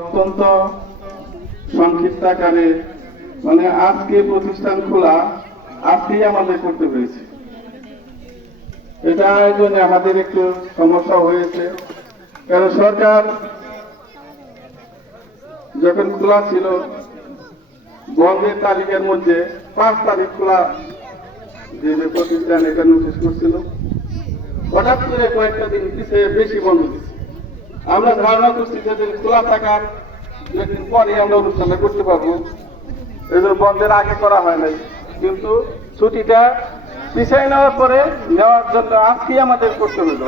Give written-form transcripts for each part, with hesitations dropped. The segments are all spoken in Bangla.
অত্যন্ত সংক্ষিপ্ত আকারে মানে আজকে প্রতিষ্ঠান খোলা আজকেই আমাদের করতে হয়েছে। এটা জন্য আমাদের একটু সমস্যা হয়েছে, কারণ সরকার যখন খোলা ছিল বন্ধের তারিখের মধ্যে 5 তারিখ খোলা যে প্রতিষ্ঠান এটা নোটিশ করছিল, হঠাৎ করে কয়েকটা দিন পিছিয়ে বেশি বন্ধ দিচ্ছে। আমরা ধারণা করছি যে খোলা থাকার দুদিন পরে আমরা অনুষ্ঠানটা করতে পারবো, এই জন্য বন্ধের আগে করা হয় নাই। কিন্তু ছুটিটা পিছিয়ে নেওয়ার পরে নেওয়ার জন্য আজকেই আমাদের করতে হলো।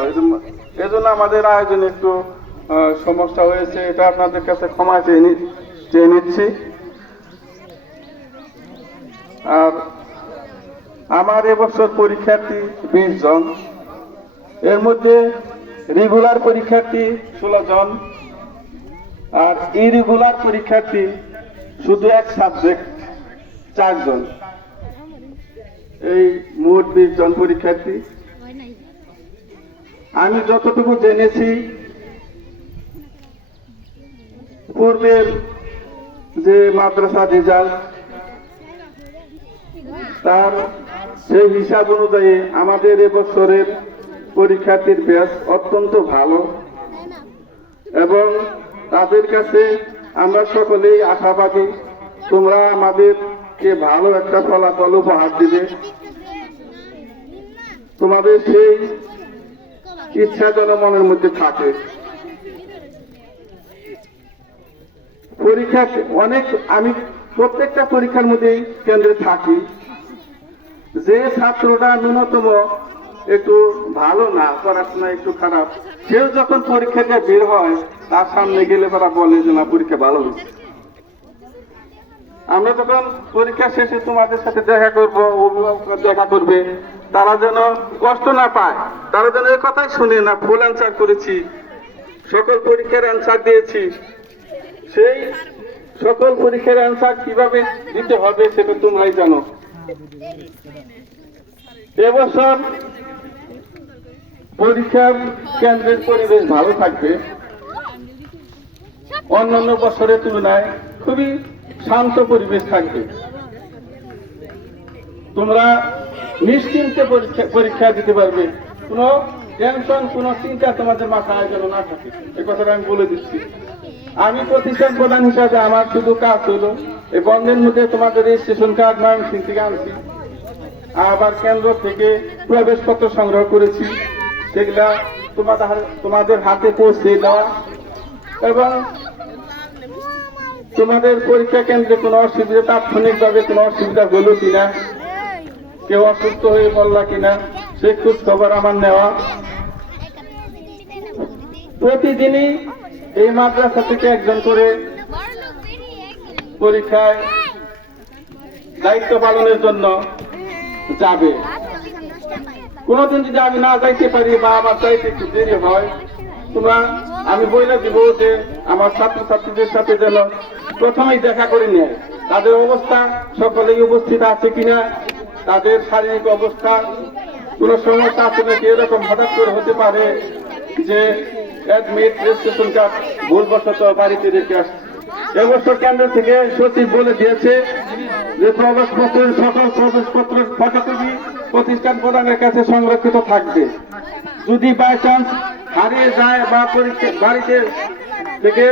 এই জন্য আমাদের আয়োজনে একটু সমস্যা হয়েছে, এটা আপনাদের কাছে ক্ষমা চেয়ে নিচ্ছি। আর আমার এবছর পরীক্ষার্থী 20 জন, এর মধ্যে রেগুলার পরীক্ষার্থী 16 জন আর ইরেগুলার পরীক্ষার্থী শুধু এক সাবজেক্ট 4 জন। এই মোট 20 জন পরীক্ষার্থী। আমি যতটুকু জেনেছি পূর্বের যে মাদ্রাসা রেজাল্ট তার সেই হিসাব অনুযায়ী আমাদের এবছরের পরীক্ষার্থীর ব্যাচ অত্যন্ত ভালো এবং তাদের কাছে আমরা সকলেই আশাবাদী তোমরা আমাদেরকে ভালো একটা ফলাফল উপহার দিবে। তোমাদের সেই ইচ্ছা যেন মনের মধ্যে থাকে। পরীক্ষা আমি প্রত্যেকটা পরীক্ষার মধ্যেই কেন্দ্রে থাকি। যে ছাত্রটা ন্যূনতম একটু ভালো না, পড়াশোনা একটু খারাপ, সেও যখন পরীক্ষাটা বের হয় তার সামনে গেলে তারা বলে যে না পরীক্ষা ভালো হয়েছে। আমরা যখন পরীক্ষা শেষে তোমাদের সাথে দেখা করব, অভিভাবকরা দেখা করবে, তারা যেন কষ্ট না পায়, তারা যেন এই কথাই শুনে না ফুল অ্যান্সার করেছি, সকল পরীক্ষার অ্যান্সার দিয়েছি। সেই সকল পরীক্ষার অ্যান্সার কিভাবে দিতে হবে সেটা তোমরাই জানো। এবছর পরীক্ষার কেন্দ্রের পরিবেশ ভালো থাকবে, অন্যান্য বছরের তুলনায় খুবই শান্ত পরিবেশ থাকবে। তোমরা নিশ্চিন্তে পরীক্ষা দিতে পারবে, কোনো টেনশন কোনো চিন্তা তোমাদের মাথায় যেন না থাকে, এ কথাটা আমি বলে দিচ্ছি। আমি প্রতিষ্ঠান প্রধান হিসাবে আমার শুধু কাজ হলো এই বন্ধের মধ্যে তোমাদের রেজিস্ট্রেশন কার্ড ময়মনসিং থেকে আনছি, আবার কেন্দ্র থেকে প্রবেশপত্র সংগ্রহ করেছি, সেগুলা তোমাদের হাতে পৌঁছে দেওয়া এবং তোমাদের পরীক্ষা কেন্দ্রে কোনো অসুবিধা, তাৎক্ষণিকভাবে কোনো অসুবিধা হলো কিনা, কেউ অসুস্থ হয়ে পড়লা কিনা সে খোঁজ খবর আমার নেওয়া। প্রতিদিনই এই মাদ্রাসা থেকে একজন করে পরীক্ষায় দায়িত্ব পালনের জন্য যাবে। কোনদিন যদি আমি না যাইতে পারি বা আমার চাইতে একটু দেরি হয়, তোমরা আমি বলে দিব যে আমার ছাত্রছাত্রীদের সাথে যেন প্রথমেই দেখা করে নেয়, তাদের অবস্থা সকলেই উপস্থিত আছে কিনা, তাদের শারীরিক অবস্থা কোনো সমস্যা আছে নাকি। এরকম হঠাৎ করে হতে পারে যে অ্যাডমিট রেজিস্ট্রেশন কার্ড ভুলবশত বাড়িতে রেখে আসছে। এবছর কেন্দ্র থেকে সচিব বলে দিয়েছে যে প্রবেশপত্রের সকল প্রবেশপত্রের ফটোকপি প্রতিষ্ঠান প্রধানের কাছে সংরক্ষিত থাকবে। যদি বাই চান্স হারিয়ে যায় বা পরীক্ষা বাড়িতে থেকে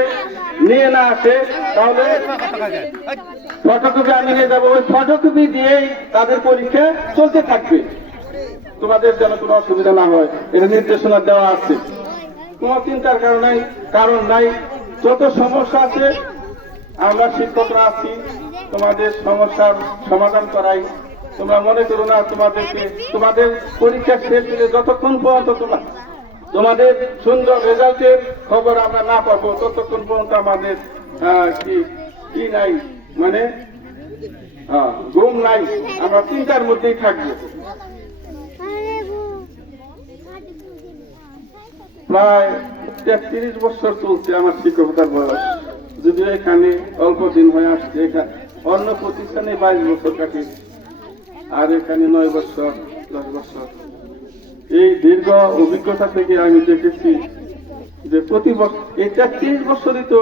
নিয়ে না আসে তাহলে ফটোকপি আমি নিয়ে যাবো, ওই ফটোকপি দিয়েই তাদের পরীক্ষা চলতে থাকবে। তোমাদের যেন কোনো অসুবিধা না হয় এটা নির্দেশনা দেওয়া আছে। কোনো চিন্তার কারণ নাই। যত সমস্যা আছে আমরা শিক্ষকরা আছি, তোমাদের সমস্যার সমাধান করাই। তোমরা মনে করো না তোমাদের পরীক্ষা শেষ হলে যতক্ষণ পর্যন্ত তোমাদের সুন্দর রেজাল্টের খবর আমরা না পাবো ততক্ষণ পর্যন্ত আমাদের কি নাই, মানে ঘুম নাই, আমরা চিন্তার মধ্যেই থাকবো। প্রায় 33 বছর চলছে আমার শিক্ষকতার বয়স, যদিও এখানে অল্প দিন হয়ে আসছে। অন্য প্রতিষ্ঠানে 22 বছর কাটিয়েছি, আর এখানে 9 বছর 10 বছর। এই দীর্ঘ অভিজ্ঞতা থেকে আমি দেখেছি যে প্রতি বছর এই 33 বছরই তো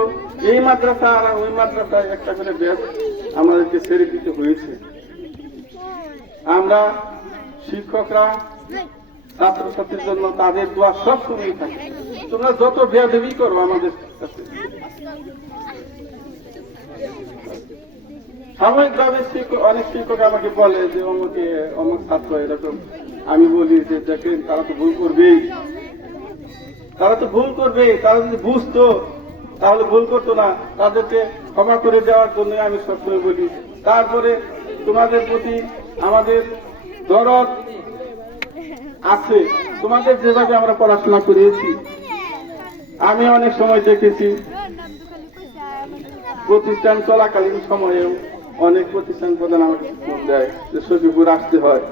এই মাদ্রাসা আর ওই মাদ্রাসায় একটা করে ব্যাচ আমাদেরকে ছেড়ে দিতে হয়েছে। আমরা শিক্ষকরা ছাত্রছাত্রীর জন্য তাদের দোয়া সব সময় থাকে। তোমরা যত বেয়াদবি করো আমাদের কাছে, সাময়িকভাবে অনেক শিক্ষক আমাকে বলে যে অমুক ছাত্র এরকম। আমি বলি যে দেখেন, তারা তো ভুল করবেই, তারা যদি বুঝতো তাহলে ভুল করতো না। তাদেরকে ক্ষমা করে দেওয়ার জন্য আমি সবসময় বলি। তারপরে তোমাদের প্রতি আমাদের দরদ আছে, তোমাদের যেভাবে আমরা পড়াশোনা করিয়েছি। আমি অনেক সময় দেখেছি প্রতিষ্ঠান চলাকালীন সময়েও অনেক প্রতিষ্ঠান প্রধান আমাকে ফোন দেয় যে সখীপুর আসতে হয়।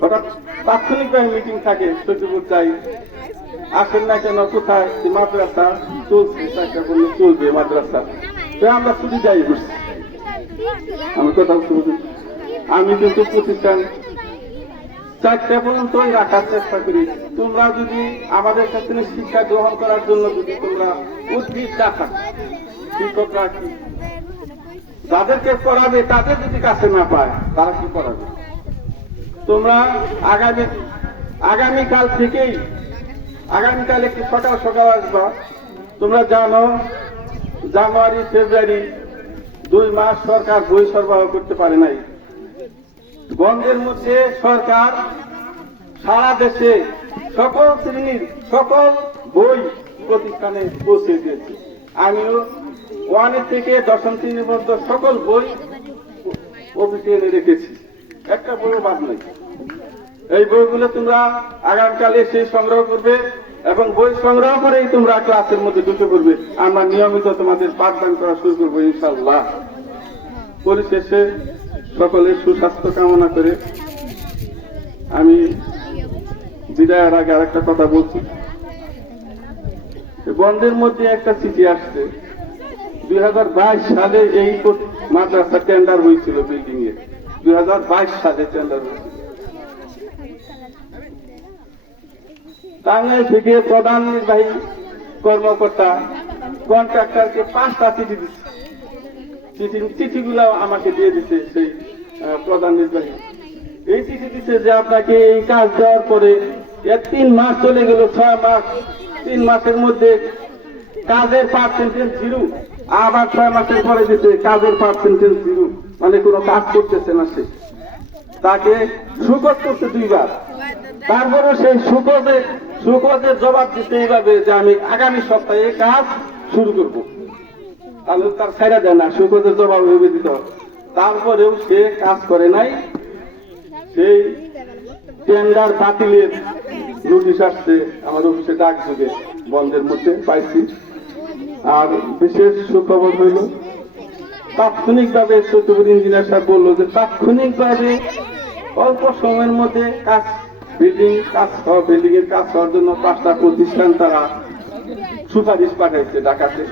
হঠাৎ তাৎক্ষণিকভাবে মিটিং থাকে, সখীপুর চাই, আসেন না কেন, কোথায়? মাদ্রাসা চলছে, চলবে মাদ্রাসা, আমরা ছুটি যাই বুঝছি। আমি কথা বলছি, আমি কিন্তু প্রতিষ্ঠান 4টা পর্যন্ত রাখার চেষ্টা করি। তোমরা যদি আমাদের কাছে শিক্ষা গ্রহণ করার জন্য যদি তোমরা উদ্ভিদ রাখা, শিক্ষকরা কি যাদেরকে পড়াবে তাদের যদি কাছে না পায় তারা কি পড়াবে? তোমরা আগামীকাল থেকেই, আগামীকাল একটু সকাল সকাল আসবা। তোমরা জানো জানুয়ারি ফেব্রুয়ারি 2 মাস সরকার বই সরবরাহ করতে পারে নাই। বন্ধের মধ্যে সরকার সারা দেশে সকল শ্রেণীর সকল বই প্রতিষ্ঠানে পৌঁছে দিয়েছে। আমিও 1 থেকে 10ম শ্রেণীর মধ্যে সকল বই অফিসে এনে রেখেছি, একটা বইও বাদ নেই। এই বইগুলো তোমরা আগামীকাল এসে সংগ্রহ করবে এবং বই সংগ্রহ করেই তোমরা ক্লাসের মধ্যে ঢুকে পড়বে। আমরা নিয়মিত তোমাদের পাঠদান করা শুরু করবো ইনশাআল্লাহ। পরিশেষে সকলের সুস্বাস্থ্য কামনা করে আমি বিদায়ের আগে আরেকটা কথা বলছি। বন্ধের মধ্যে একটা চিঠি আসছে। 2022 সালে এই মাদ্রাসা টেন্ডার হয়েছিল, বিল্ডিং এর 2022 সালে টেন্ডার হয়েছিল। টাঙ্গাইল থেকে প্রধান নির্বাহী কর্মকর্তা কন্ট্রাক্টরকে 5টা চিঠি দিচ্ছে। চিঠিগুলো আমাকে দিয়ে দিচ্ছে সেই প্রধান নির্বাহী। এই চিঠি দিচ্ছে যে আপনাকে এই কাজ দেওয়ার পরে 3 মাস চলে গেল, 6 মাস, 3 মাসের মধ্যে কাজের পার্সেন্টেজ 0, আবার 6 মাসের পরে দিচ্ছে কাজের পার্সেন্টেজ 0, মানে কোনো কাজ করতেছে না। সে তাকে সুকোজ করছে 2 বার। তারপরে সেই সুকোজের জবাব দিতে এইভাবে যে আমি আগামী সপ্তাহে কাজ শুরু করব। তাহলে তার ছাইড়া দেয় না, সুকোজের জবাব ভেবে দিতে হবে। তারপরেও সে কাজ করে নাই। সেই টেন্ডার বাতিলের নোটিশ আসছে আমার অফিসে, ডাক যুগে বন্ধের মধ্যে পাইছি। আর বিশেষ সুখবর হইল তাৎক্ষণিকভাবে সচিব ইঞ্জিনিয়ার সাহেব বললো যে তাৎক্ষণিকভাবে অল্প সময়ের মধ্যে বিল্ডিং এর কাজ হওয়ার জন্য 5টা প্রতিষ্ঠান তারা সুপারিশ পাঠাইছে ঢাকাতে।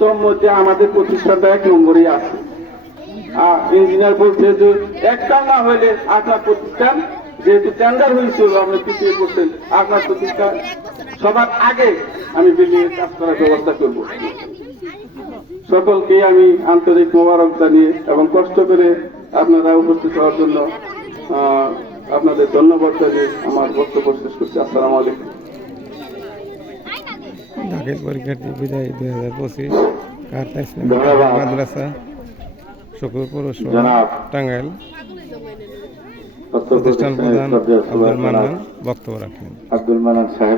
তোর মধ্যে আমাদের প্রতিষ্ঠানটা 1 নম্বরে আছে। আর ইঞ্জিনিয়ার বলছে যে একটা না হইলে আপনার প্রতিষ্ঠান, যেহেতু টেন্ডার হয়েছিল আপনি পিছিয়ে পড়ছেন, আপনার প্রতিষ্ঠান সবার আগে আমি বিল্ডিং এর কাজ করার ব্যবস্থা করব। সকলকে আমি আন্তরিক মোবারক জানিয়ে এবং কষ্ট করে আপনারা উপস্থিত হওয়ার জন্য আপনাদের ধন্যবাদ জানিয়ে আমার বক্তব্য শেষ করছি। আসসালামু আলাইকুম। দাখিল পরীক্ষার্থী বিদায় 2025 কারতা ইসলামী মাদ্রাসা সখীপুর পৌরসভা টাঙ্গাইল প্রতিষ্ঠান প্রধান আব্দুল মান্নান বক্তব্য রাখলেন। আব্দুল মান্নান সাহেব।